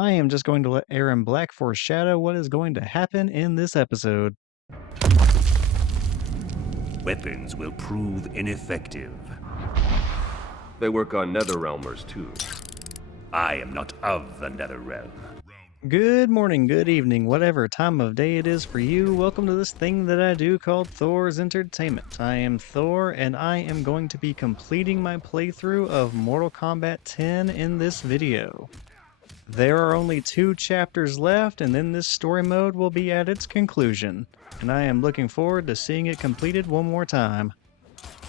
I am just going to let Aaron Black foreshadow what is going to happen in this episode. Weapons will prove ineffective. They work on Netherrealmers too. I am not of the Netherrealm. Good morning, good evening, whatever time of day it is for you. Welcome to this thing that I do called Thor's Entertainment. I am Thor, and I am going to be completing my playthrough of Mortal Kombat 10 in this video. There are only 2 chapters left, and then this story mode will be at its conclusion, and I am looking forward to seeing it completed one more time.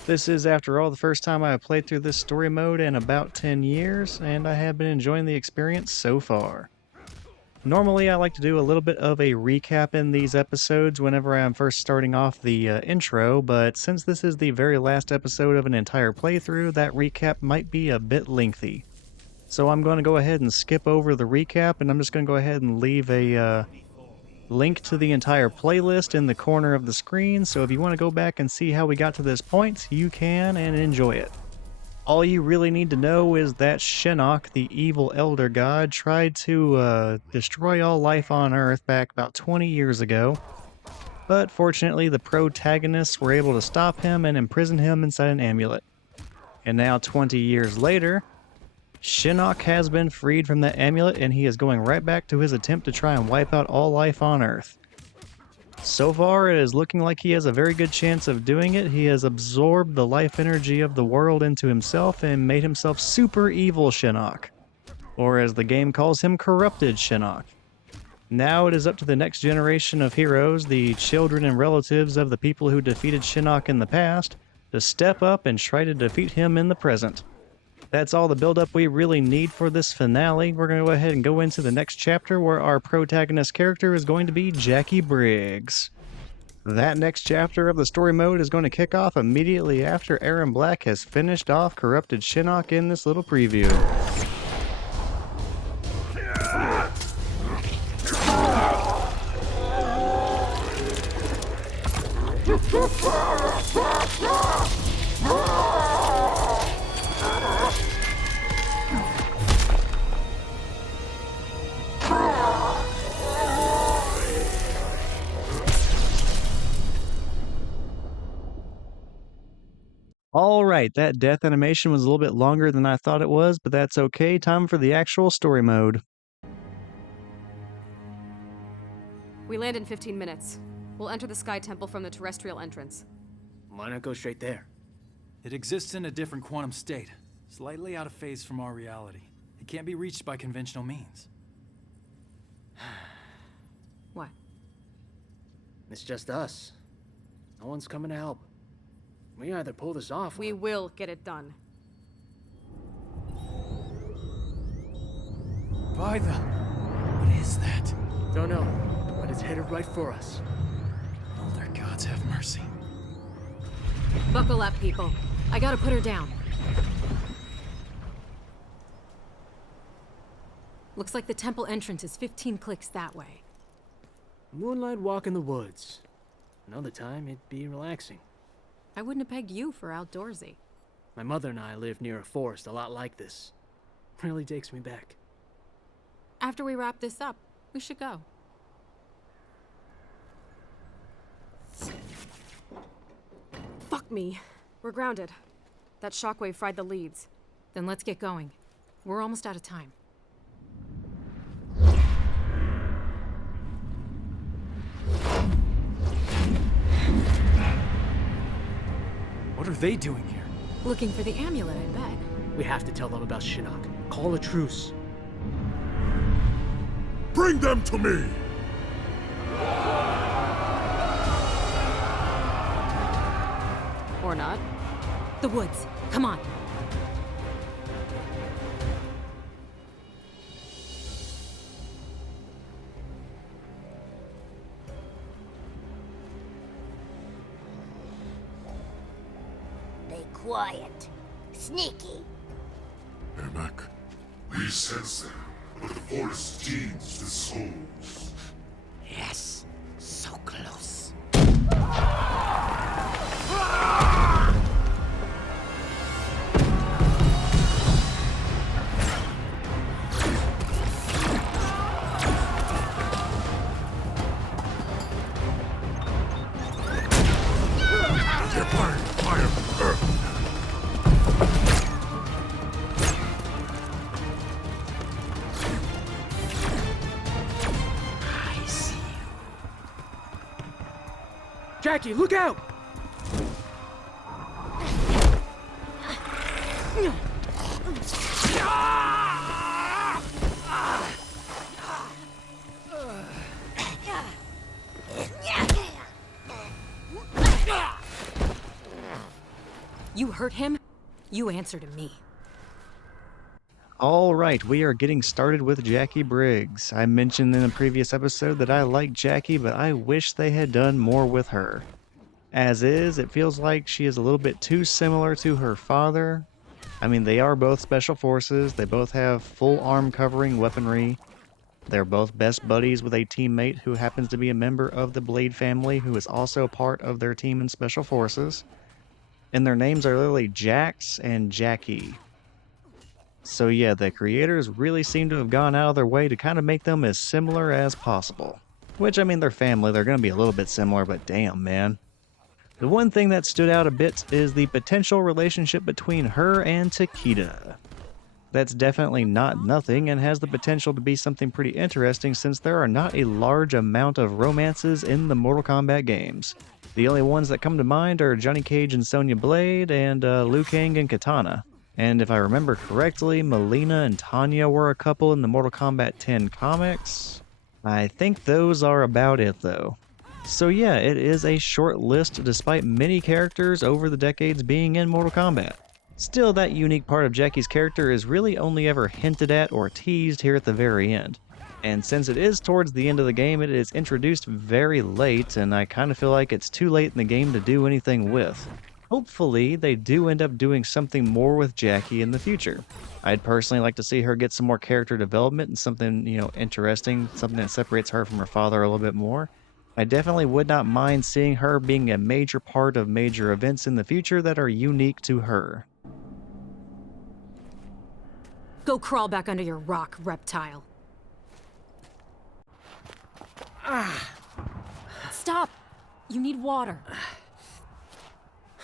This is, after all, the first time I have played through this story mode in about 10 years, and I have been enjoying the experience so far. Normally, I like to do a little bit of a recap in these episodes whenever I'm first starting off the intro, but since this is the very last episode of an entire playthrough, that recap might be a bit lengthy. So I'm going to go ahead and skip over the recap, and I'm just going to go ahead and leave a link to the entire playlist in the corner of the screen, so if you want to go back and see how we got to this point, you can and enjoy it. All you really need to know is that Shinnok, the evil elder god, tried to destroy all life on Earth back about 20 years ago, but fortunately the protagonists were able to stop him and imprison him inside an amulet. And now 20 years later, Shinnok has been freed from that amulet, and he is going right back to his attempt to try and wipe out all life on Earth. So far, it is looking like he has a very good chance of doing it. He has absorbed the life energy of the world into himself and made himself super evil Shinnok. Or as the game calls him, corrupted Shinnok. Now it is up to the next generation of heroes, the children and relatives of the people who defeated Shinnok in the past, to step up and try to defeat him in the present. That's all the build-up we really need for this finale. We're going to go ahead and go into the next chapter where our protagonist character is going to be Jackie Briggs. That next chapter of the story mode is going to kick off immediately after Aaron Black has finished off corrupted Shinnok in this little preview. Alright, that death animation was a little bit longer than I thought it was, but that's okay. Time for the actual story mode. We land in 15 minutes. We'll enter the Sky Temple from the terrestrial entrance. Why not go straight there? It exists in a different quantum state, slightly out of phase from our reality. It can't be reached by conventional means. What? It's just us. No one's coming to help. We either pull this off We will get it done. By the... What is that? Don't know, but it's headed right for us. Elder gods have mercy. Buckle up, people. I gotta put her down. Looks like the temple entrance is 15 clicks that way. Moonlight walk in the woods. Another time, it'd be relaxing. I wouldn't have pegged you for outdoorsy. My mother and I live near a forest a lot like this. Really takes me back. After we wrap this up, we should go. Fuck me. We're grounded. That shockwave fried the leads. Then let's get going. We're almost out of time. What are they doing here? Looking for the amulet, I bet. We have to tell them about Shinnok. Call a truce. Bring them to me! Or not. The woods. Come on. Be quiet. Sneaky. Ermac, we sense them, but the forest teems with souls. Yes, so close. Jackie, look out! You hurt him? You answer to me. All right, we are getting started with Jackie Briggs. I mentioned in a previous episode that I like Jackie, but I wish they had done more with her. As is, it feels like she is a little bit too similar to her father. I mean, they are both special forces, they both have full arm covering weaponry. They're both best buddies with a teammate who happens to be a member of the Blade family who is also part of their team in special forces. And their names are literally Jax and Jackie. So yeah, the creators really seem to have gone out of their way to kind of make them as similar as possible. Which, I mean, they're family, they're going to be a little bit similar, but damn, man. The one thing that stood out a bit is the potential relationship between her and Takeda. That's definitely not nothing and has the potential to be something pretty interesting since there are not a large amount of romances in the Mortal Kombat games. The only ones that come to mind are Johnny Cage and Sonya Blade and Liu Kang and Katana. And if I remember correctly, Melina and Tanya were a couple in the Mortal Kombat X comics. I think those are about it though. So yeah, it is a short list despite many characters over the decades being in Mortal Kombat. Still, that unique part of Jackie's character is really only ever hinted at or teased here at the very end. And since it is towards the end of the game, it is introduced very late, and I kind of feel like it's too late in the game to do anything with. Hopefully, they do end up doing something more with Jackie in the future. I'd personally like to see her get some more character development and something, interesting, something that separates her from her father a little bit more. I definitely would not mind seeing her being a major part of major events in the future that are unique to her. Go crawl back under your rock, reptile. Stop! You need water.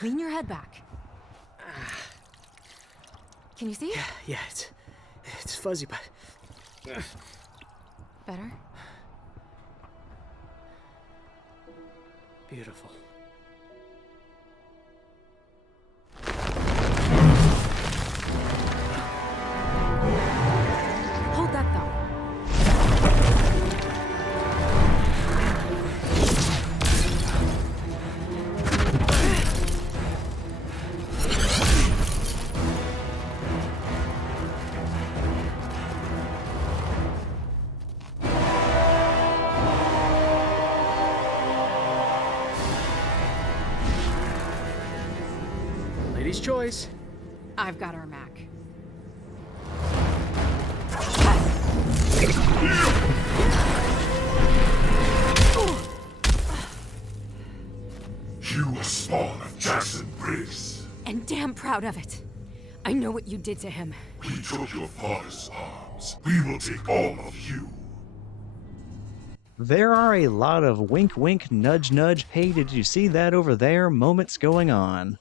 Lean your head back. Can you see? Yeah, it's fuzzy, but... Better? Beautiful. Hold that thought. Lady's choice. I've got Ermac. You are spawn of Jackson Briggs. And damn proud of it. I know what you did to him. We took your father's arms. We will take all of you. There are a lot of wink wink, nudge nudge, hey did you see that over there moments going on.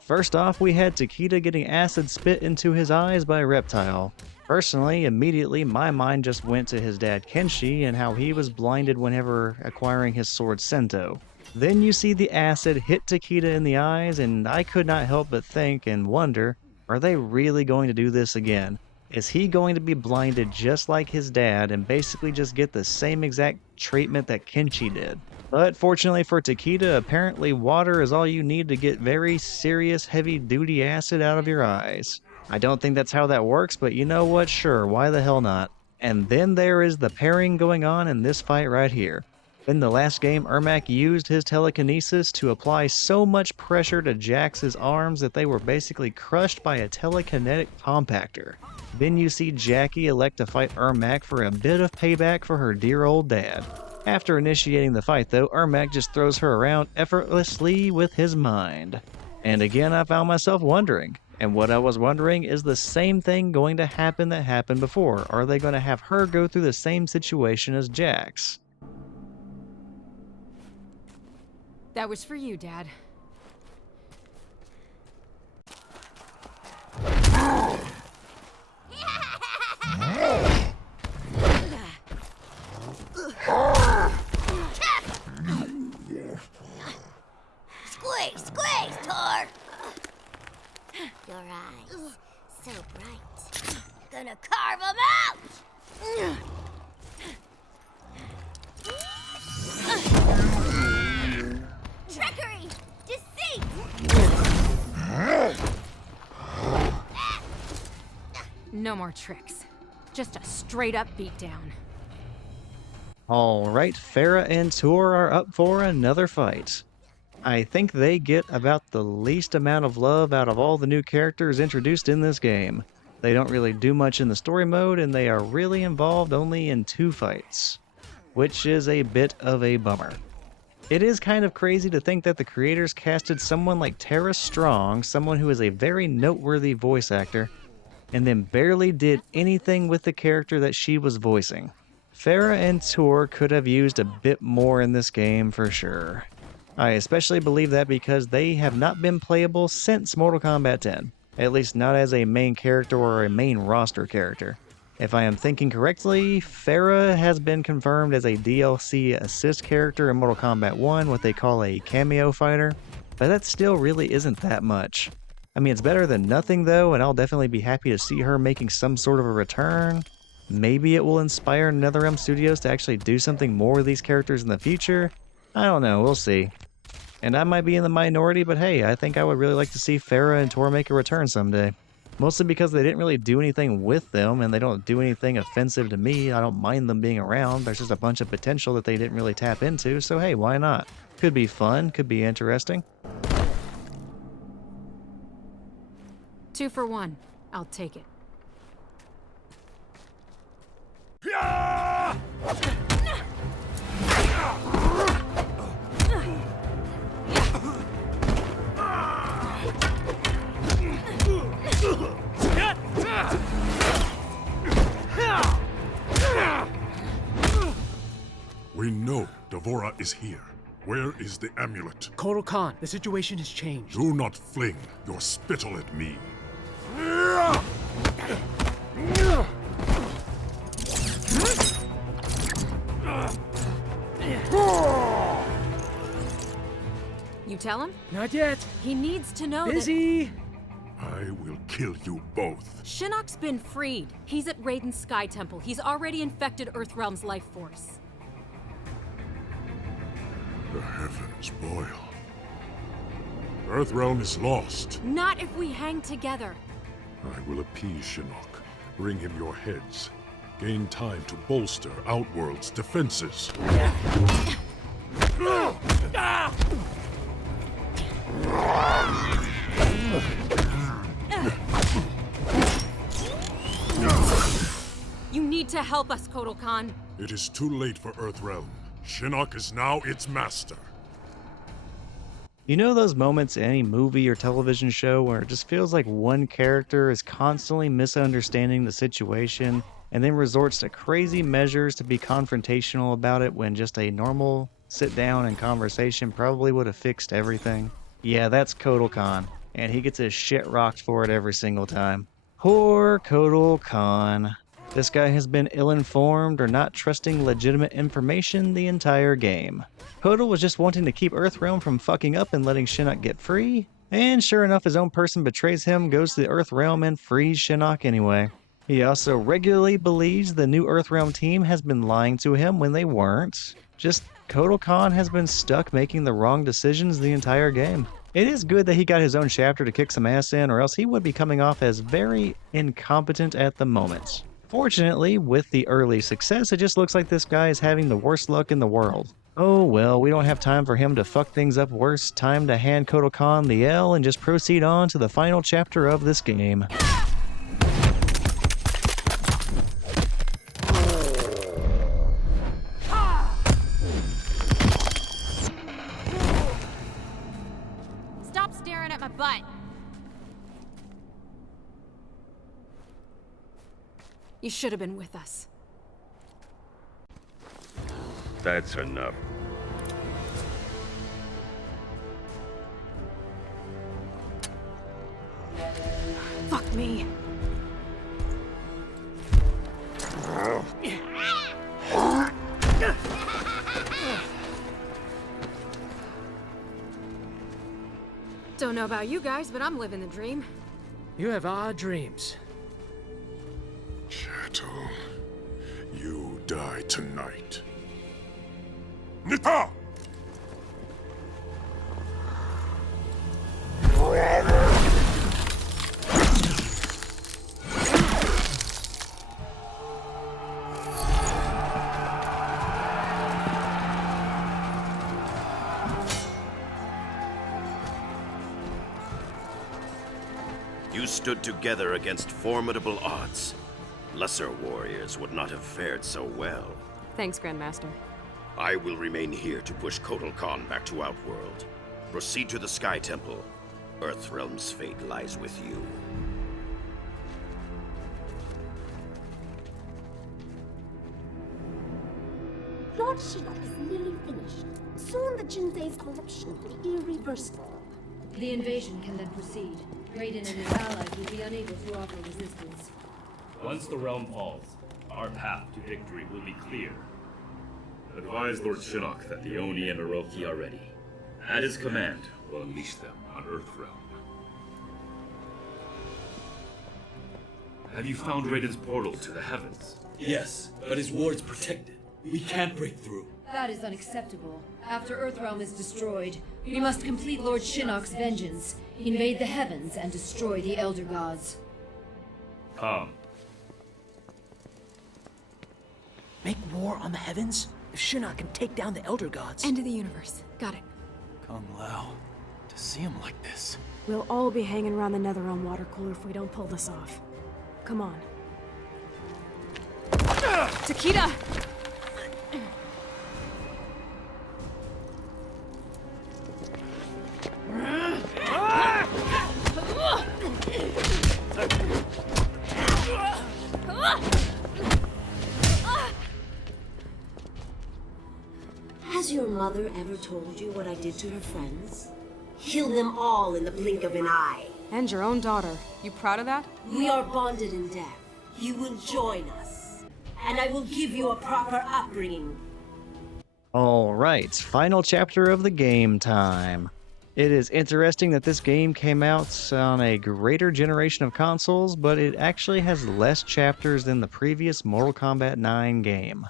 First off, we had Takeda getting acid spit into his eyes by a reptile. Personally, immediately my mind just went to his dad Kenshi and how he was blinded whenever acquiring his sword Sento. Then you see the acid hit Takeda in the eyes and I could not help but think and wonder, are they really going to do this again? Is he going to be blinded just like his dad and basically just get the same exact treatment that Kenshi did? But fortunately for Takeda, apparently water is all you need to get very serious heavy-duty acid out of your eyes. I don't think that's how that works, but you know what? Sure, why the hell not? And then there is the pairing going on in this fight right here. In the last game, Ermac used his telekinesis to apply so much pressure to Jax's arms that they were basically crushed by a telekinetic compactor. Then you see Jackie elect to fight Ermac for a bit of payback for her dear old dad. After initiating the fight though, Ermac just throws her around effortlessly with his mind. And again I found myself wondering, and what I was wondering is the same thing going to happen that happened before? Are they going to have her go through the same situation as Jax? That was for you, Dad. No more tricks. Just a straight-up beatdown. Alright, Farah and Tor are up for another fight. I think they get about the least amount of love out of all the new characters introduced in this game. They don't really do much in the story mode, and they are really involved only in 2 fights, which is a bit of a bummer. It is kind of crazy to think that the creators casted someone like Tara Strong, someone who is a very noteworthy voice actor, and then barely did anything with the character that she was voicing. Farah and Tor could have used a bit more in this game for sure. I especially believe that because they have not been playable since Mortal Kombat X, at least not as a main character or a main roster character. If I am thinking correctly, Farah has been confirmed as a DLC assist character in Mortal Kombat 1, what they call a cameo fighter, but that still really isn't that much. I mean, it's better than nothing though, and I'll definitely be happy to see her making some sort of a return. Maybe it will inspire NetherRealm Studios to actually do something more with these characters in the future. I don't know, we'll see. And I might be in the minority, but hey, I think I would really like to see Farah and Tor make a return someday. Mostly because they didn't really do anything with them, and they don't do anything offensive to me. I don't mind them being around. There's just a bunch of potential that they didn't really tap into, so hey, why not? Could be fun, could be interesting. 2 for 1. I'll take it. We know Devora is here. Where is the amulet? Kotal Khan, the situation has changed. Do not fling your spittle at me. You tell him? Not yet. He needs to know Busy. I will kill you both. that Shinnok's been freed. He's at Raiden's Sky Temple. He's already infected Earthrealm's life force. The heavens boil. Earthrealm is lost. Not if we hang together. I will appease Shinnok. Bring him your heads. Gain time to bolster Outworld's defenses. You need to help us, Kotal Khan. It is too late for Earthrealm. Shinnok is now its master. You know those moments in any movie or television show where it just feels like one character is constantly misunderstanding the situation and then resorts to crazy measures to be confrontational about it when just a normal sit down and conversation probably would have fixed everything? Yeah, that's Kotal Khan, and he gets his shit rocked for it every single time. Poor Kotal Khan. This guy has been ill-informed or not trusting legitimate information the entire game. Kotal was just wanting to keep Earthrealm from fucking up and letting Shinnok get free, and sure enough his own person betrays him, goes to the Earthrealm and frees Shinnok anyway. He also regularly believes the new Earthrealm team has been lying to him when they weren't. Just Kotal Khan has been stuck making the wrong decisions the entire game. It is good that he got his own chapter to kick some ass in, or else he would be coming off as very incompetent at the moment. Fortunately, with the early success, it just looks like this guy is having the worst luck in the world. Oh well, we don't have time for him to fuck things up worse. Time to hand Kotal Khan the L and just proceed on to the final chapter of this game. Stop staring at my butt. You should have been with us. That's enough. Fuck me. Don't know about you guys, but I'm living the dream. You have odd dreams. Chattel, you die tonight. Nita! you stood together against formidable odds. Lesser warriors would not have fared so well. Thanks, Grandmaster. I will remain here to push Kotal Khan back to Outworld. Proceed to the Sky Temple. Earthrealm's fate lies with you. Lord Shinnok is nearly finished. Soon the Jinsei's corruption will be irreversible. The invasion can then proceed. Raiden and his allies will be unable to offer resistance. Once the realm falls, our path to victory will be clear. Advise Lord Shinnok that the Oni and Orochi are ready. At his command, We'll unleash them on Earthrealm. Have you found Raiden's portal to the heavens? Yes, but his ward's protected. We can't break through. That is unacceptable. After Earthrealm is destroyed, we must complete Lord Shinnok's vengeance, invade the heavens, and destroy the Elder Gods. Come. Make war on the heavens? If Shinnok can take down the Elder Gods... End of the universe. Got it. Kung Lao. To see him like this. We'll all be hanging around the Netherrealm water cooler if we don't pull this off. Come on. Takeda! Has your mother ever told you what I did to her friends? Kill them all in the blink of an eye. And your own daughter. You proud of that? We are bonded in death. You will join us. And I will give you a proper upbringing. Alright, final chapter of the game time. It is interesting that this game came out on a greater generation of consoles, but it actually has less chapters than the previous Mortal Kombat 9 game.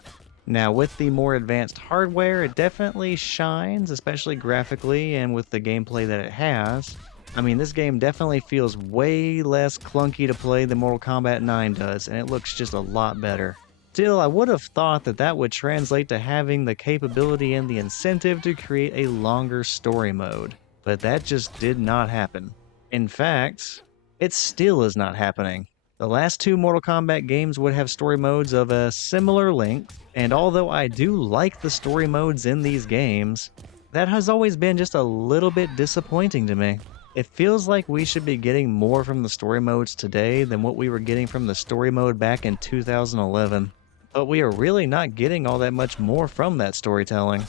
Now, with the more advanced hardware, it definitely shines, especially graphically and with the gameplay that it has. I mean, this game definitely feels way less clunky to play than Mortal Kombat 9 does, and it looks just a lot better. Still, I would have thought that that would translate to having the capability and the incentive to create a longer story mode, but that just did not happen. In fact, it still is not happening. The last two Mortal Kombat games would have story modes of a similar length, and although I do like the story modes in these games, that has always been just a little bit disappointing to me. It feels like we should be getting more from the story modes today than what we were getting from the story mode back in 2011. But we are really not getting all that much more from that storytelling.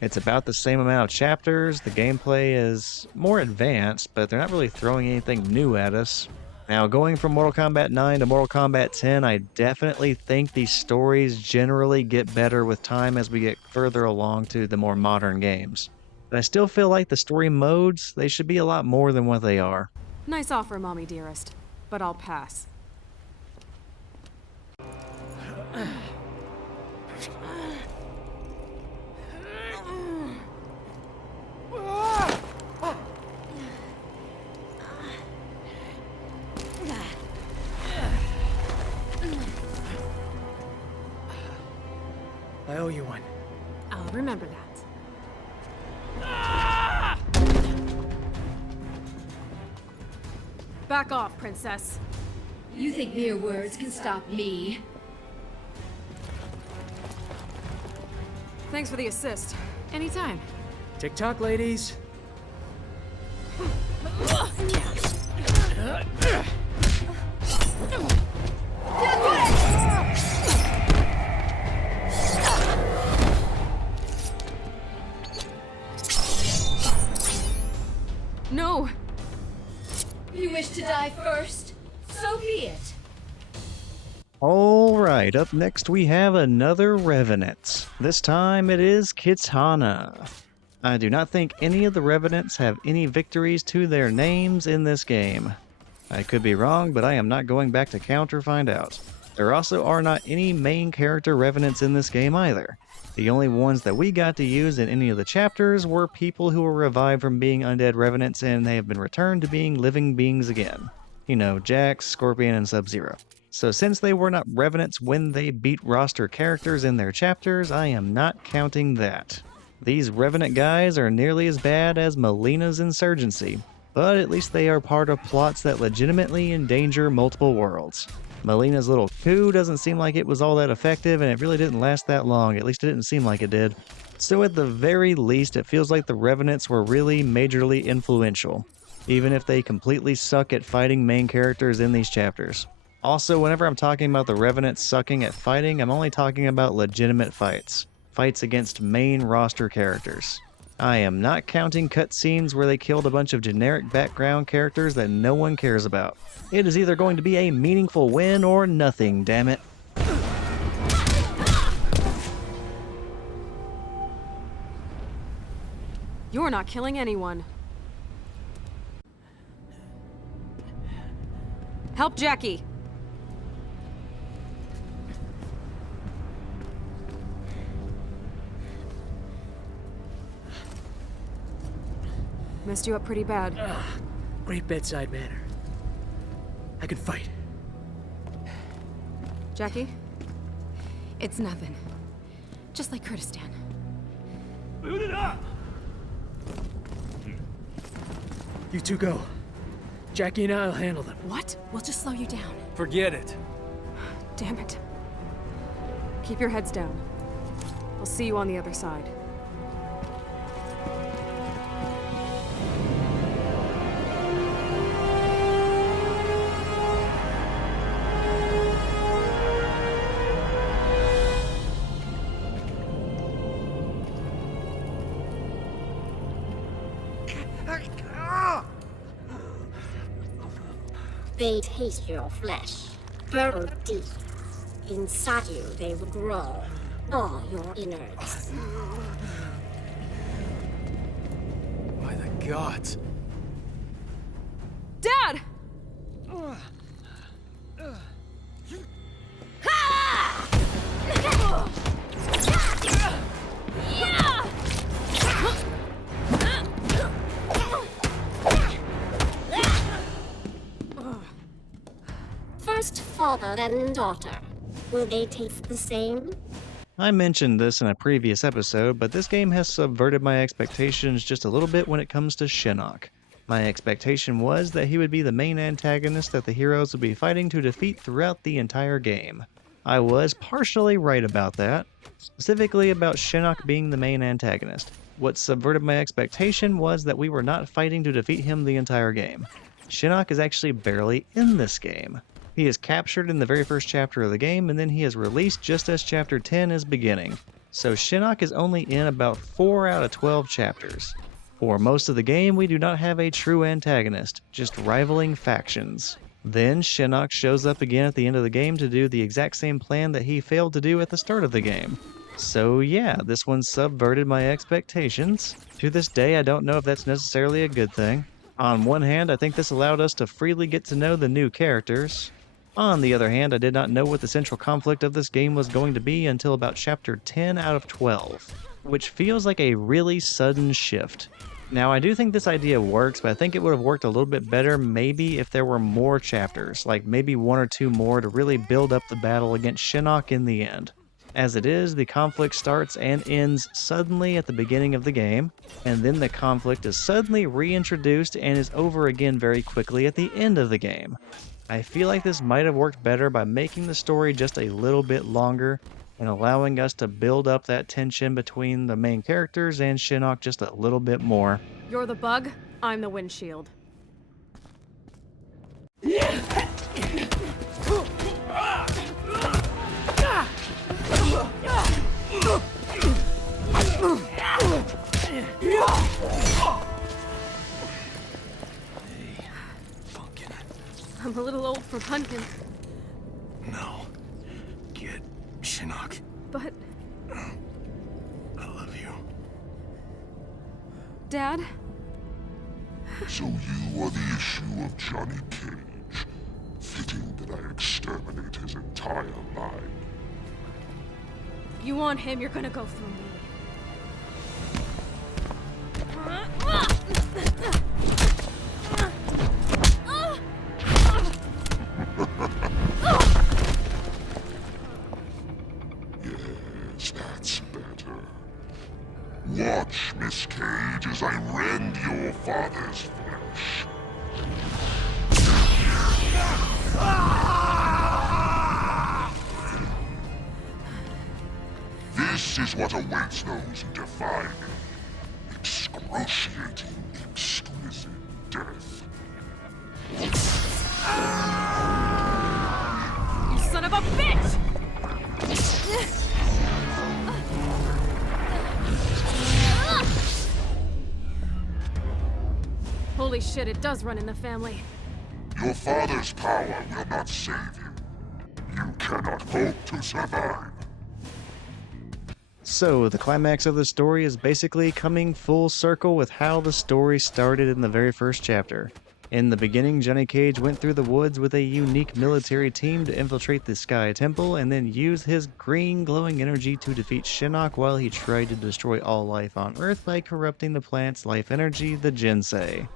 It's about the same amount of chapters, the gameplay is more advanced, but they're not really throwing anything new at us. Now, going from Mortal Kombat 9 to Mortal Kombat 10, I definitely think these stories generally get better with time as we get further along to the more modern games. But I still feel like the story modes, they should be a lot more than what they are. Nice offer, Mommy dearest, but I'll pass. I owe you one. I'll remember that. Back off, princess. You think mere words can stop me? Thanks for the assist. Anytime. TikTok, ladies. No! You wish to die first? So be it. Alright, up next we have another Revenant. This time it is Kitana. I do not think any of the Revenants have any victories to their names in this game. I could be wrong, but I am not going back to count or find out. There also are not any main character Revenants in this game either. The only ones that we got to use in any of the chapters were people who were revived from being undead Revenants and they have been returned to being living beings again. You know, Jax, Scorpion, and Sub-Zero. So since they were not Revenants when they beat roster characters in their chapters, I am not counting that. These Revenant guys are nearly as bad as Melina's Insurgency. but at least they are part of plots that legitimately endanger multiple worlds. Melina's little coup doesn't seem like it was all that effective, and it really didn't last that long, at least it didn't seem like it did. So at the very least, it feels like the Revenants were really majorly influential, even if they completely suck at fighting main characters in these chapters. Also, whenever I'm talking about the Revenants sucking at fighting, I'm only talking about legitimate fights. Fights against main roster characters. I am not counting cutscenes where they killed a bunch of generic background characters that no one cares about. It is either going to be a meaningful win or nothing, damn it. You're not killing anyone. Help Jackie! Messed you up pretty bad. Great bedside manner. I can fight. Jackie? It's nothing. Just like Kurdistan. Boot it up! You two go. Jackie and I'll handle them. What? We'll just slow you down. Forget it. Damn it. Keep your heads down. I'll see you on the other side. They taste your flesh, burrowed deep. Inside you, they will grow, all your innards. By the gods. Dad! First father, then daughter. Will they taste the same? I mentioned this in a previous episode, but this game has subverted my expectations just a little bit when it comes to Shinnok. My expectation was that he would be the main antagonist that the heroes would be fighting to defeat throughout the entire game. I was partially right about that, specifically about Shinnok being the main antagonist. What subverted my expectation was that we were not fighting to defeat him the entire game. Shinnok is actually barely in this game. He is captured in the very first chapter of the game, and then he is released just as Chapter 10 is beginning. So Shinnok is only in about 4 out of 12 chapters. For most of the game, we do not have a true antagonist, just rivaling factions. Then Shinnok shows up again at the end of the game to do the exact same plan that he failed to do at the start of the game. So yeah, this one subverted my expectations. To this day, I don't know if that's necessarily a good thing. On one hand, I think this allowed us to freely get to know the new characters. On the other hand, I did not know what the central conflict of this game was going to be until about Chapter 10 out of 12, which feels like a really sudden shift. Now, I do think this idea works, but I think it would have worked a little bit better maybe if there were more chapters, like maybe 1 or 2 more to really build up the battle against Shinnok in the end. As it is, the conflict starts and ends suddenly at the beginning of the game, and then the conflict is suddenly reintroduced and is over again very quickly at the end of the game. I feel like this might have worked better by making the story just a little bit longer and allowing us to build up that tension between the main characters and Shinnok just a little bit more. You're the bug, I'm the windshield. I'm a little old for hunting. No. Get Shinnok. But... I love you. Dad? So you are the issue of Johnny Cage. Fitting that I exterminate his entire line. You want him, you're gonna go through me. Yes, that's better. Watch, Miss Cage, as I rend your father's flesh. This is what awaits those who defy me. Excruciating, exquisite death. You son of a bitch! Holy shit, it does run in the family. Your father's power will not save you. You cannot hope to survive. So, the climax of the story is basically coming full circle with how the story started in the very first chapter. In the beginning, Johnny Cage went through the woods with a unique military team to infiltrate the Sky Temple and then use his green glowing energy to defeat Shinnok while he tried to destroy all life on Earth by corrupting the planet's life energy, the Jinsei.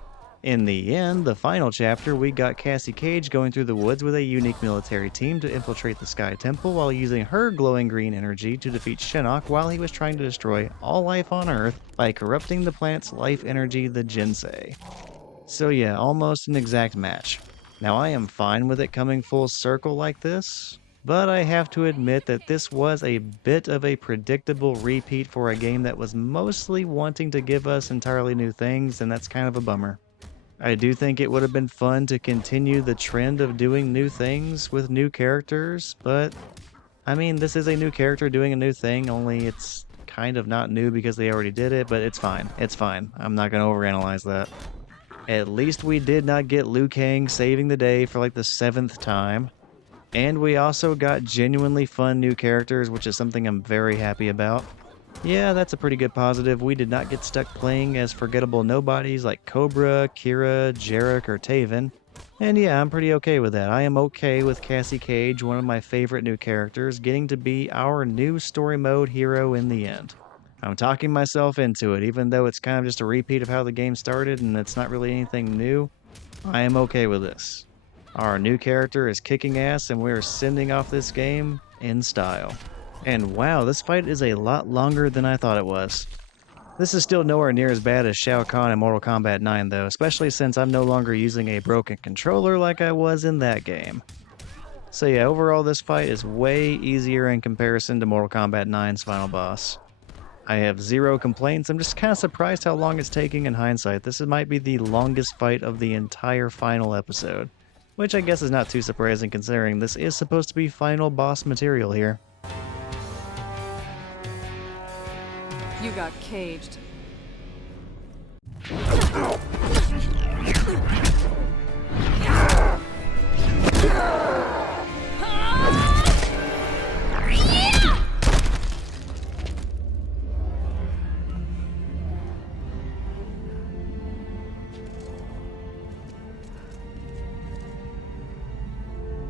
In the end, the final chapter, we got Cassie Cage going through the woods with a unique military team to infiltrate the Sky Temple while using her glowing green energy to defeat Shinnok while he was trying to destroy all life on Earth by corrupting the planet's life energy, the Jinsei. So yeah, almost an exact match. Now I am fine with it coming full circle like this, but I have to admit that this was a bit of a predictable repeat for a game that was mostly wanting to give us entirely new things, and that's kind of a bummer. I do think it would have been fun to continue the trend of doing new things with new characters, but I mean, this is a new character doing a new thing, only it's kind of not new because they already did it, but it's fine. It's fine. I'm not going to overanalyze that. At least we did not get Liu Kang saving the day for like the 7th time. And we also got genuinely fun new characters, which is something I'm very happy about. Yeah, that's a pretty good positive. We did not get stuck playing as forgettable nobodies like Cobra, Kira, Jarek, or Taven. And yeah, I'm pretty okay with that. I am okay with Cassie Cage, one of my favorite new characters, getting to be our new story mode hero in the end. I'm talking myself into it, even though it's kind of just a repeat of how the game started and it's not really anything new. I am okay with this. Our new character is kicking ass and we're sending off this game in style. And wow, this fight is a lot longer than I thought it was. This is still nowhere near as bad as Shao Kahn in Mortal Kombat 9 though, especially since I'm no longer using a broken controller like I was in that game. So yeah, overall this fight is way easier in comparison to Mortal Kombat 9's final boss. I have zero complaints. I'm just kind of surprised how long it's taking in hindsight. This might be the longest fight of the entire final episode, which I guess is not too surprising considering this is supposed to be final boss material here. You got caged.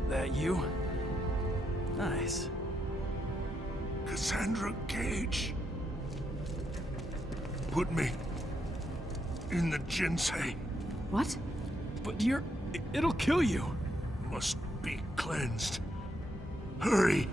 That you? Nice. Cassandra Cage. Put me in the Jinsei. What? But it'll kill you. Must be cleansed. Hurry.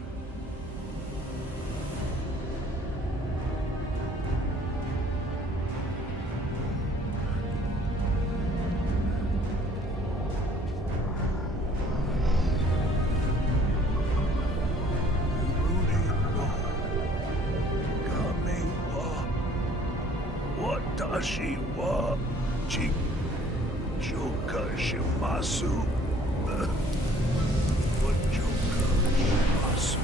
Watashi wa Joka shimasu. Joka shimasu.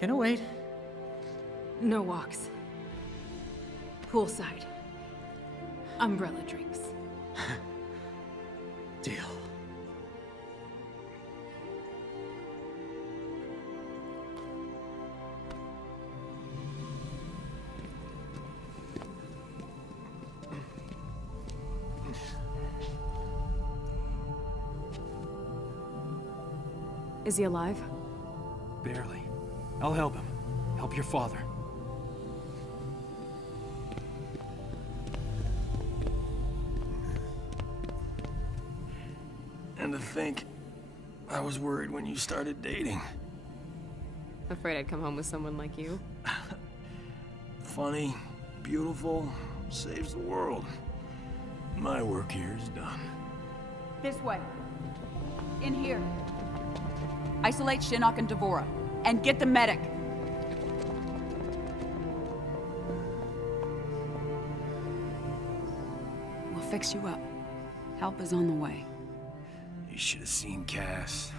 Can I wait? No walks. Poolside. Umbrella drinks. Deal. Is he alive? Barely. I'll help him. Help your father. And to think, I was worried when you started dating. Afraid I'd come home with someone like you. Funny, beautiful, saves the world. My work here is done. This way. In here. Isolate Shinnok and Devora. And get the medic. We'll fix you up. Help is on the way. You should have seen Cass.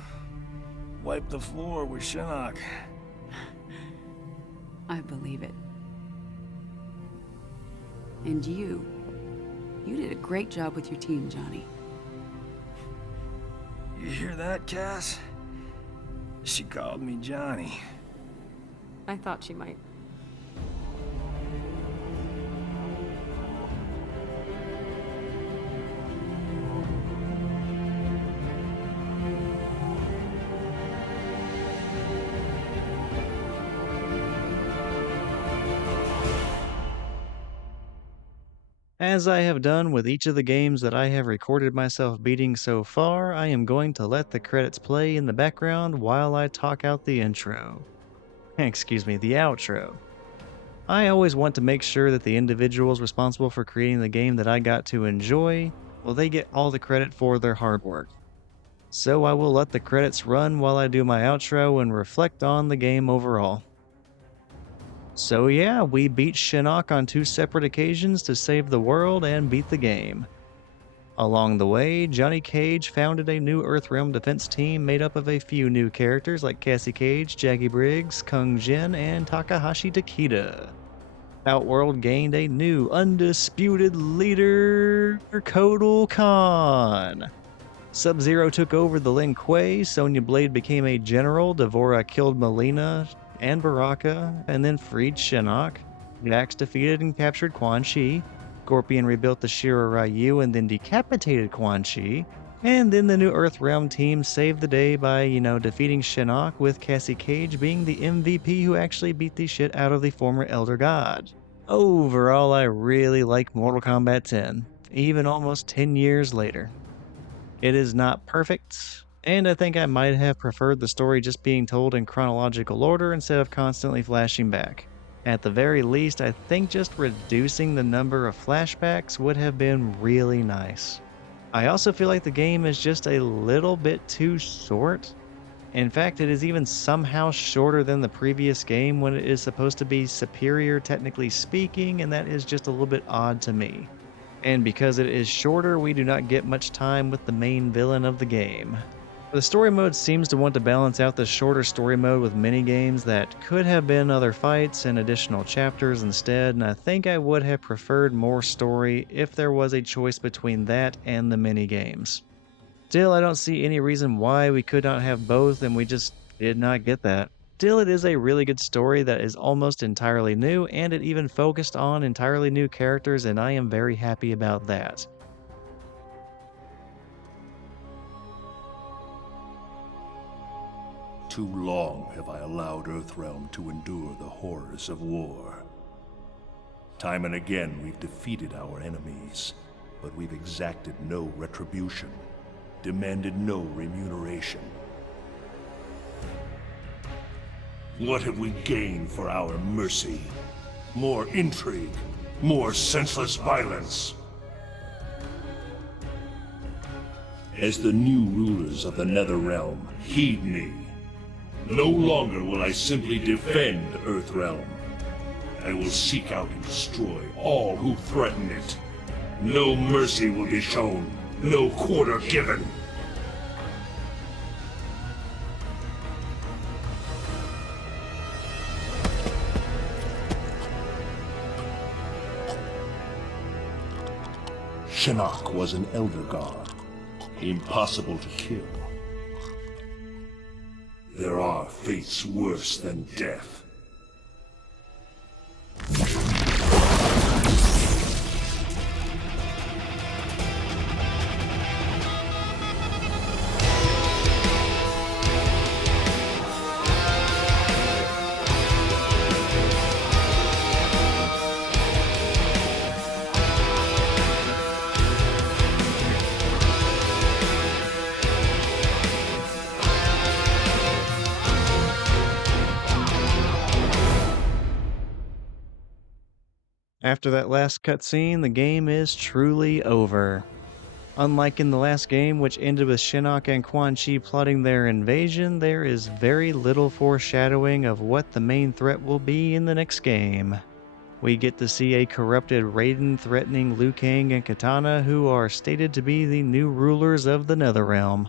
Wipe the floor with Shinnok. I believe it. And you did a great job with your team, Johnny. You hear that, Cass? She called me Johnny. I thought she might. As I have done with each of the games that I have recorded myself beating so far, I am going to let the credits play in the background while I talk out the intro. Excuse me, the outro. I always want to make sure that the individuals responsible for creating the game that I got to enjoy, well, they get all the credit for their hard work. So I will let the credits run while I do my outro and reflect on the game overall. So yeah, we beat Shinnok on 2 separate occasions to save the world and beat the game. Along the way, Johnny Cage founded a new Earthrealm defense team made up of a few new characters like Cassie Cage, Jaggy Briggs, Kung Jin, and Takahashi Takeda. Outworld gained a new undisputed leader, Kotal Khan. Sub-Zero took over the Lin Kuei, Sonya Blade became a general, Devora killed Melina and Baraka, and then freed Shinnok. Jax defeated and captured Quan Chi. Scorpion rebuilt the Shira Ryu and then decapitated Quan Chi. And then the new Earthrealm team saved the day by, defeating Shinnok, with Cassie Cage being the MVP who actually beat the shit out of the former Elder God. Overall, I really like Mortal Kombat X, even almost 10 years later. It is not perfect, and I think I might have preferred the story just being told in chronological order instead of constantly flashing back. At the very least, I think just reducing the number of flashbacks would have been really nice. I also feel like the game is just a little bit too short. In fact, it is even somehow shorter than the previous game when it is supposed to be superior technically speaking, and that is just a little bit odd to me. And because it is shorter, we do not get much time with the main villain of the game. The story mode seems to want to balance out the shorter story mode with minigames that could have been other fights and additional chapters instead, and I think I would have preferred more story if there was a choice between that and the minigames. Still, I don't see any reason why we could not have both, and we just did not get that. Still, it is a really good story that is almost entirely new, and it even focused on entirely new characters, and I am very happy about that. Too long have I allowed Earthrealm to endure the horrors of war. Time and again we've defeated our enemies, but we've exacted no retribution, demanded no remuneration. What have we gained for our mercy? More intrigue, more senseless violence. As the new rulers of the Netherrealm, heed me. No longer will I simply defend Earthrealm. I will seek out and destroy all who threaten it. No mercy will be shown, no quarter given. Shinnok was an elder god, impossible to kill. There are fates worse than death. After that last cutscene, the game is truly over. Unlike in the last game, which ended with Shinnok and Quan Chi plotting their invasion, there is very little foreshadowing of what the main threat will be in the next game. We get to see a corrupted Raiden threatening Liu Kang and Kitana, who are stated to be the new rulers of the Netherrealm.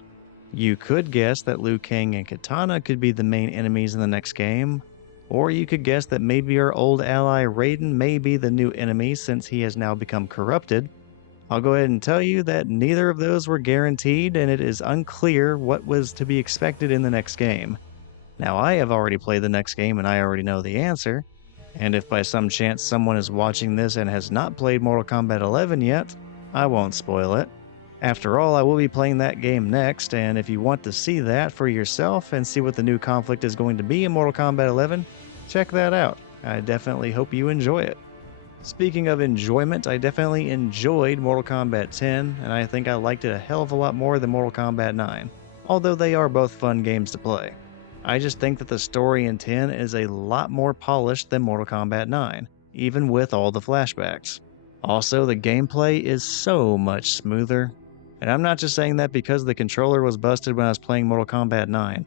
You could guess that Liu Kang and Kitana could be the main enemies in the next game, or you could guess that maybe our old ally Raiden may be the new enemy since he has now become corrupted. I'll go ahead and tell you that neither of those were guaranteed, and it is unclear what was to be expected in the next game. Now, I have already played the next game and I already know the answer, and if by some chance someone is watching this and has not played Mortal Kombat 11 yet, I won't spoil it. After all, I will be playing that game next, and if you want to see that for yourself and see what the new conflict is going to be in Mortal Kombat 11, check that out. I definitely hope you enjoy it. Speaking of enjoyment, I definitely enjoyed Mortal Kombat 10, and I think I liked it a hell of a lot more than Mortal Kombat 9, although they are both fun games to play. I just think that the story in 10 is a lot more polished than Mortal Kombat 9, even with all the flashbacks. Also, the gameplay is so much smoother. And I'm not just saying that because the controller was busted when I was playing Mortal Kombat 9.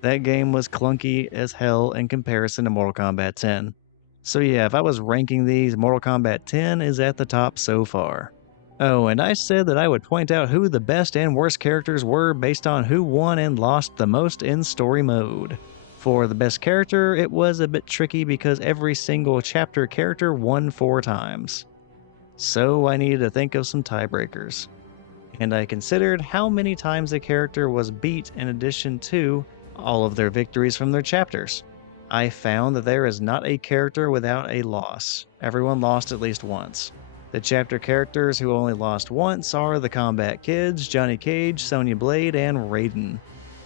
That game was clunky as hell in comparison to Mortal Kombat 10. So yeah, if I was ranking these, Mortal Kombat 10 is at the top so far. Oh, and I said that I would point out who the best and worst characters were based on who won and lost the most in story mode. For the best character, it was a bit tricky because every single chapter character won 4 times. So I needed to think of some tiebreakers. And I considered how many times a character was beat in addition to all of their victories from their chapters. I found that there is not a character without a loss. Everyone lost at least once. The chapter characters who only lost once are the Combat Kids, Johnny Cage, Sonya Blade, and Raiden.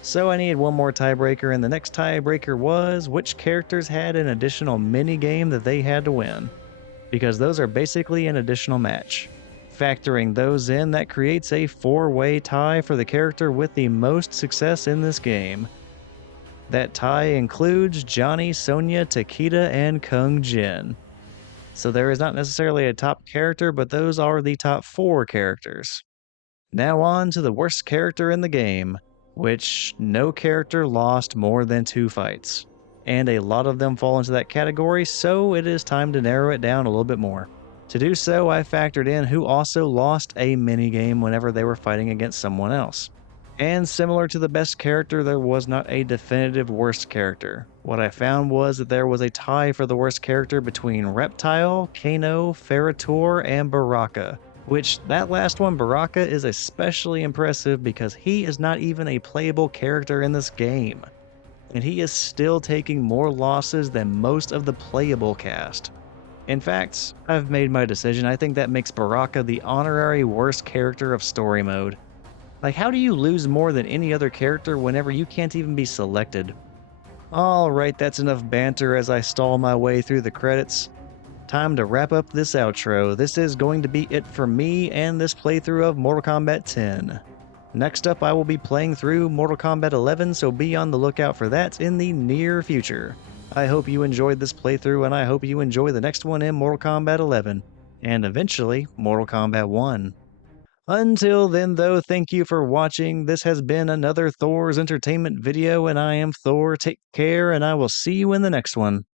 So I needed one more tiebreaker, and the next tiebreaker was which characters had an additional mini-game that they had to win. Because those are basically an additional match. Factoring those in, that creates a 4-way tie for the character with the most success in this game. That tie includes Johnny, Sonya, Takeda, and Kung Jin. So there is not necessarily a top character, but those are the top 4 characters. Now on to the worst character in the game, which no character lost more than 2 fights. And a lot of them fall into that category, so it is time to narrow it down a little bit more. To do so, I factored in who also lost a minigame whenever they were fighting against someone else. And similar to the best character, there was not a definitive worst character. What I found was that there was a tie for the worst character between Reptile, Kano, Ferrator, and Baraka. Which, that last one, Baraka, is especially impressive because he is not even a playable character in this game. And he is still taking more losses than most of the playable cast. In fact, I've made my decision. I think that makes Baraka the honorary worst character of story mode. Like, how do you lose more than any other character whenever you can't even be selected? Alright, that's enough banter as I stall my way through the credits. Time to wrap up this outro. This is going to be it for me and this playthrough of Mortal Kombat 10. Next up, I will be playing through Mortal Kombat 11, so be on the lookout for that in the near future. I hope you enjoyed this playthrough, and I hope you enjoy the next one in Mortal Kombat 11, and eventually Mortal Kombat 1. Until then though, thank you for watching. This has been another Thor's Entertainment video, and I am Thor. Take care, and I will see you in the next one.